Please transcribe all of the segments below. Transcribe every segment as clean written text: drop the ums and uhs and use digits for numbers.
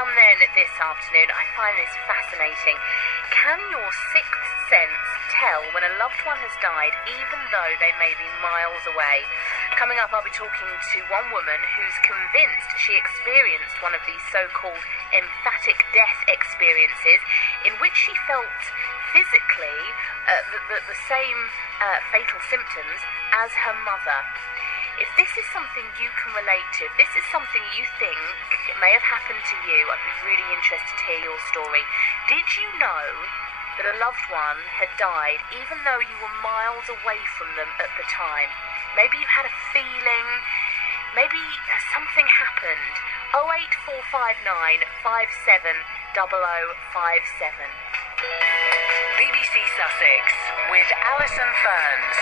come then this afternoon. I find this fascinating. Can your sixth sense tell when a loved one has died, even though they may be miles away? Coming up, I'll be talking to one woman who's convinced she experienced one of these so-called emphatic death experiences in which she felt physically the same fatal symptoms as her mother. If this is something you can relate to, if this is something you think may have happened to you, I'd be really interested to hear your story. Did you know that a loved one had died even though you were miles away from them at the time? Maybe you had a feeling, maybe something happened. 08459 570057. BBC Sussex with Alison Ferns.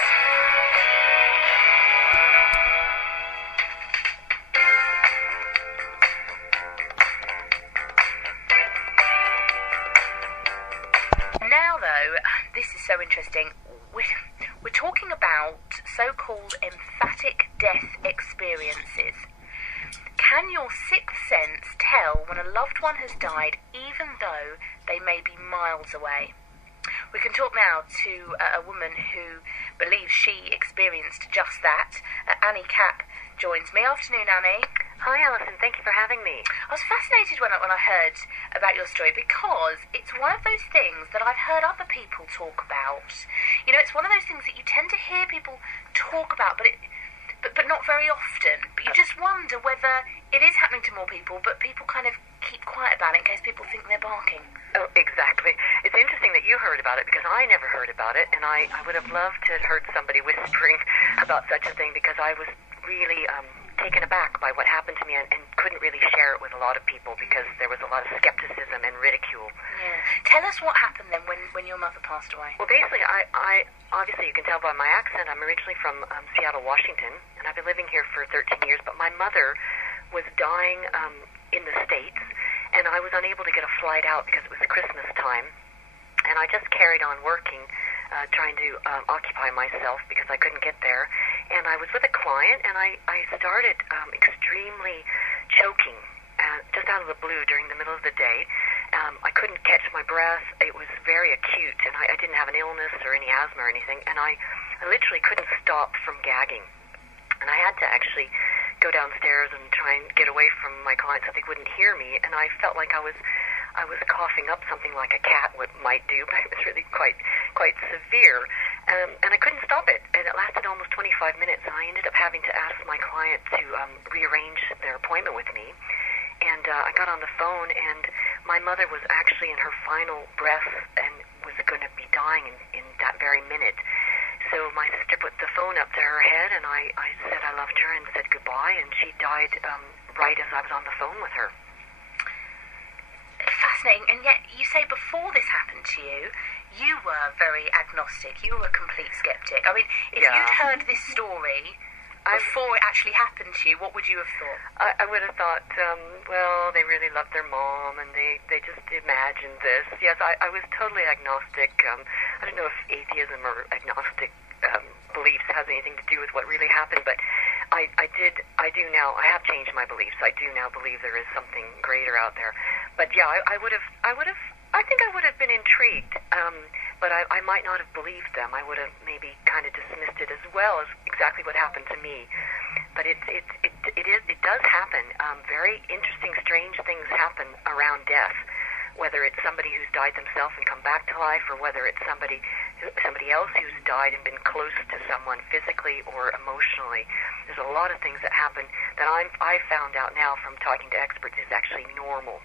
Now, though, this is so interesting. We're talking about so-called emphatic death experiences. Can your sixth sense tell when a loved one has died, even though they may be miles away? We can talk now to a woman who believes she experienced just that. Annie Capp joins me. Afternoon, Annie. Hi, Alison. Thank you for having me. I was fascinated when I heard about your story because it's one of those things that I've heard other people talk about. You know, it's one of those things that you tend to hear people talk about, but not very often. But you just wonder whether it is happening to more people, but people kind of keep quiet about it in case people think they're barking. Oh, exactly. It's interesting that you heard about it because I never heard about it, and I would have loved to have heard somebody whispering about such a thing because I was really taken aback by what happened to me and couldn't really share it with a lot of people because there was a lot of skepticism and ridicule. Yeah. Tell us what happened then when your mother passed away. Well, basically, I obviously you can tell by my accent, I'm originally from Seattle, Washington, and I've been living here for 13 years, but my mother was dying in the States, and I was unable to get a flight out because it was Christmas time, and I just carried on working, trying to occupy myself because I couldn't get there. And I was with a client, and I started extremely choking, just out of the blue during the middle of the day. I couldn't catch my breath. It was very acute, and I didn't have an illness or any asthma or anything, and I literally couldn't stop from gagging. And I had to actually go downstairs and try and get away from my client so they wouldn't hear me, and I felt like I was coughing up something like a cat might do, but it was really quite severe. And I couldn't stop it, and it lasted almost 25 minutes, and I ended up having to ask my client to rearrange their appointment with me. And I got on the phone, and my mother was actually in her final breath and was going to be dying in that very minute. So my sister put the phone up to her head, and I said I loved her and said goodbye, and she died right as I was on the phone with her. Fascinating. And yet you say before this happened to you, you were very agnostic. You were a complete skeptic. I mean, if you'd heard this story before it actually happened to you, what would you have thought? I would have thought, well, they really loved their mom, and they just imagined this. Yes, I was totally agnostic. I don't know if atheism or agnostic beliefs has anything to do with what really happened, but I do now. I have changed my beliefs. I do now believe there is something greater out there. But yeah, I think I would have been intrigued, but I might not have believed them. I would have maybe kind of dismissed it as well as exactly what happened to me. But it does happen. Very interesting, strange things happen around death. Whether it's somebody who's died themselves and come back to life, or whether it's somebody else who's died and been close to someone physically or emotionally. There's a lot of things that happen that I've found out now from talking to experts is actually normal.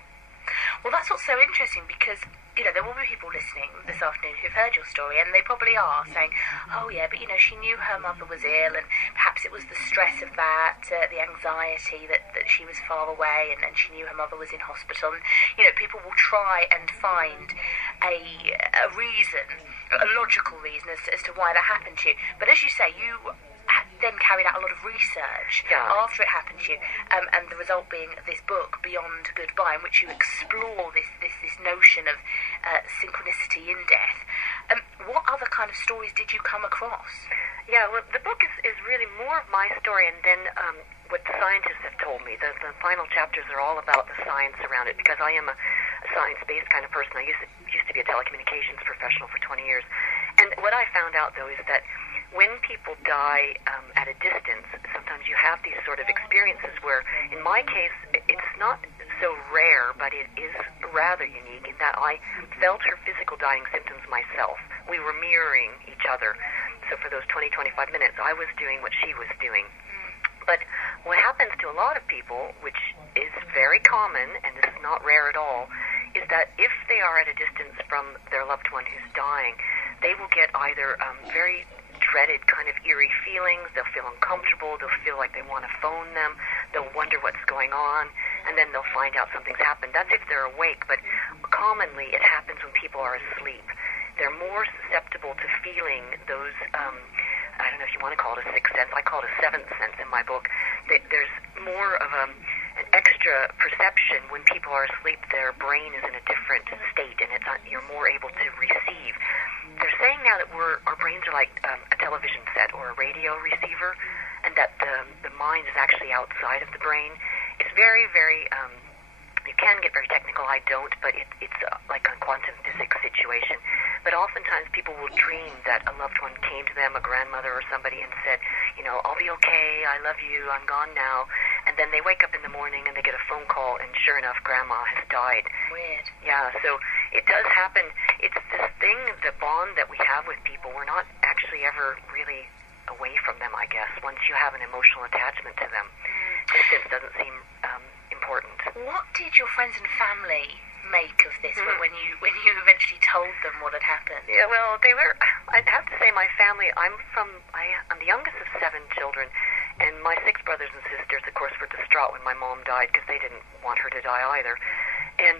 Well, that's what's so interesting because, you know, there will be people listening this afternoon who've heard your story, and they probably are saying, oh yeah, but you know, she knew her mother was ill, and perhaps it was the stress of that, the anxiety that she was far away, and she knew her mother was in hospital. And, you know, people will try and find a reason, a logical reason as to why that happened to you. But as you say, you then carried out a lot of research after it happened to you, and the result being this book, Beyond Goodbye, in which you explore this notion of synchronicity in death. What other kind of stories did you come across? Yeah, well, the book is really more of my story, and then what the scientists have told me. The final chapters are all about the science around it, because I am a science-based kind of person. I used to be a telecommunications professional for 20 years. And what I found out, though, is that when people die at a distance, sometimes you have these sort of experiences where, in my case, it's not so rare, but it is rather unique in that I felt her physical dying symptoms myself. We were mirroring each other. So for those 20-25 minutes, I was doing what she was doing. But what happens to a lot of people, which is very common, and this is not rare at all, is that if they are at a distance from their loved one who's dying, they will get either very dreaded kind of eerie feelings. They'll feel uncomfortable. They'll feel like they want to phone them. They'll wonder what's going on, and then they'll find out something's happened. That's if they're awake, but commonly it happens when people are asleep. They're more susceptible to feeling those, I don't know if you want to call it a sixth sense. I call it a seventh sense in my book. There's more of an extra perception when people are asleep. Their brain is in a different state, and you're more able to receive. They're saying now that our brains are like a television set or a radio receiver, and that the mind is actually outside of the brain. It's very, very, you can get very technical, I don't, but it's like a quantum physics situation. But oftentimes people will dream that a loved one came to them, a grandmother or somebody, and said, I'll be okay, I love you, I'm gone now. And then they wake up in the morning and they get a phone call, and sure enough, Grandma has died. Weird. Yeah, so it does happen. It's this thing, the bond that we have with people. We're not actually ever really away from them, I guess, once you have an emotional attachment to them. Distance doesn't seem important. What did your friends and family make of this when you eventually told them what had happened? Yeah, well, I'd have to say my family, I'm the youngest of 7 children, and my 6 brothers and sisters, of course, were distraught when my mom died because they didn't want her to die either. And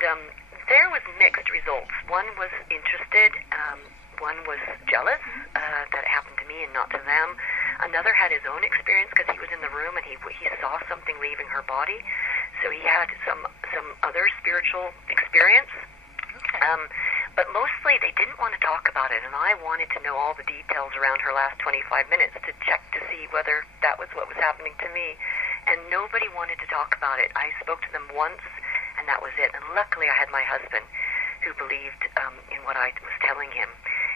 there was mixed results. One was interested, one was jealous that it happened to me and not to them. Another had his own experience because he was in the room and he saw something leaving her body. So he had some other spiritual experience. Okay. But mostly they didn't want to talk about it, and I wanted to know all the details around her last 25 minutes to check to see whether that was what was happening to me. And nobody wanted to talk about it. I spoke to them once, and that was it. And luckily I had my husband who believed in what I was telling him.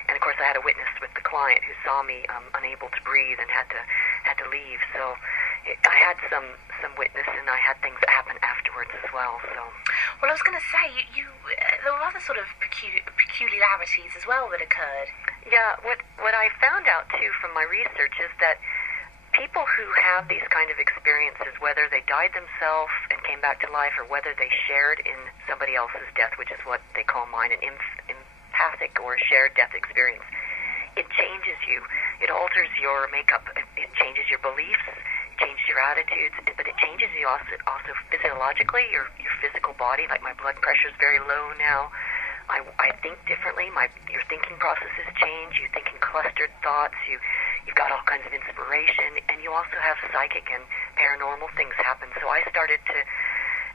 And of course I had a witness with the client who saw me unable to breathe and had to leave. So I had some witness, and I had things happen afterwards as well. So, well, I was going to say there were other sort of peculiarities as well that occurred. Yeah, what I found out too from my research is that people who have these kind of experiences, whether they died themselves and came back to life, or whether they shared in somebody else's death, which is what they call mine, an empathic or shared death experience, it changes you. It alters your makeup. It changes your beliefs, changes your attitudes, but it changes you also physiologically, your physical body. Like my blood pressure is very low now. I think differently. Your thinking processes change. You think in clustered thoughts. You've got all kinds of inspiration, and you also have psychic and paranormal things happen. So I started to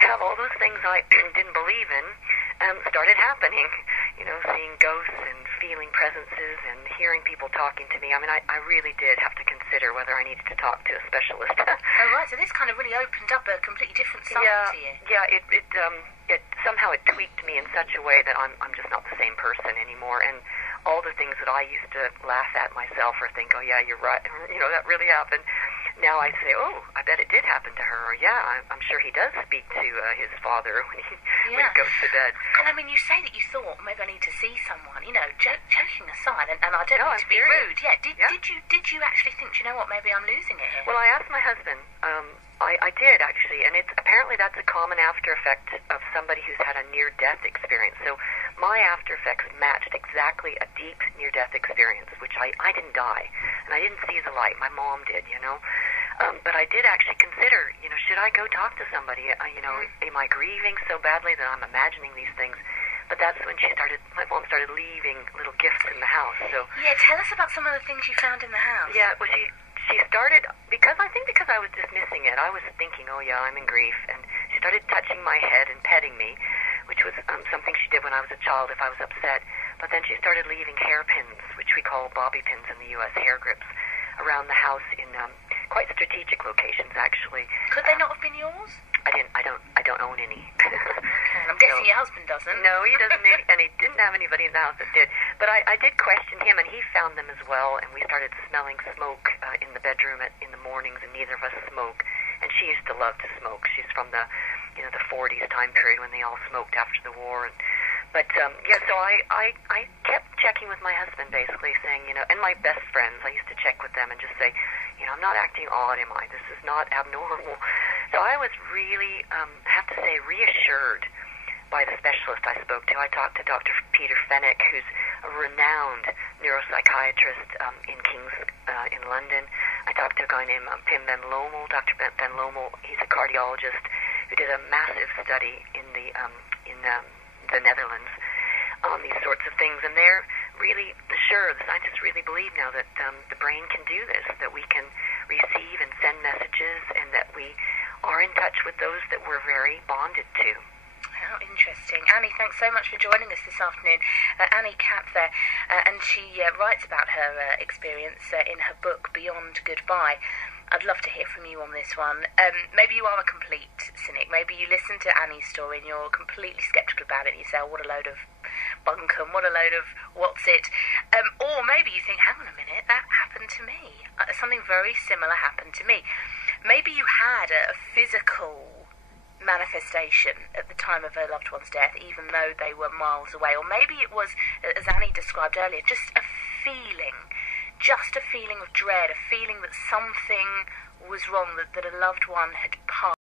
have all those things I didn't believe in started happening. Seeing ghosts and feeling presences and hearing people talking to me. I mean, I really did have to consider whether I needed to talk to a specialist. Oh, right. So this kind of really opened up a completely different side to you. Yeah. It somehow it tweaked me in such a way that I'm just not the same person anymore. And all the things that I used to laugh at myself or think, oh yeah, you're right, that really happened. Now I say, oh, I bet it did happen to her. Or yeah, I'm sure he does speak to his father when he goes to bed. And I mean, you say that you thought maybe I need to see someone. Joking aside, and I don't mean to be rude. Yeah, did you actually think, you know what, maybe I'm losing it here? Well, I asked my husband. I did actually, and apparently that's a common after effect of somebody who's had a near-death experience. So my after effects matched exactly a deep near-death experience, which I didn't die, and I didn't see the light. My mom did, But I did actually consider, should I go talk to somebody? Am I grieving so badly that I'm imagining these things? But that's when my mom started leaving little gifts in the house. So yeah, tell us about some of the things you found in the house. Yeah, well, she started, because I was dismissing it, I was thinking, oh yeah, I'm in grief, and she started touching my head and petting me, which was something she did when I was a child if I was upset. But then she started leaving hairpins, which we call bobby pins in the U.S., hair grips, around the house in quite strategic locations, actually. Could they not have been yours? I don't own any. And I'm guessing your husband doesn't. No, he doesn't, and he didn't have anybody in the house that did. But I did question him, and he found them as well, and we started smelling smoke in the bedroom in the mornings, and neither of us smoke. And she used to love to smoke. She's from the 40s time period when they all smoked after the war. So I kept checking with my husband, basically saying, and my best friends, I used to check with them and just say, I'm not acting odd, am I? This is not abnormal. So I was really, have to say, reassured by the specialist I spoke to. I talked to Dr. Peter Fenwick, who's a renowned neuropsychiatrist in King's in London. I talked to a guy named Pim Van Lommel. Dr. Van Lommel, he's a cardiologist who did a massive study in the Netherlands on these sorts of things, and they're really sure, the scientists really believe now that the brain can do this, that we can receive and send messages, and that we are in touch with those that we're very bonded to. How interesting. Annie, thanks so much for joining us this afternoon. Annie Kapp there, and she writes about her experience in her book, Beyond Goodbye. I'd love to hear from you on this one. Maybe you are a complete cynic. Maybe you listen to Annie's story and you're completely sceptical about it and you say, oh, what a load of bunkum, what a load of what's it. Or maybe you think, hang on a minute, that happened to me. Something very similar happened to me. Maybe you had a physical manifestation at the time of her loved one's death, even though they were miles away. Or maybe it was, as Annie described earlier, just a feeling of dread, a feeling that something was wrong, that a loved one had passed.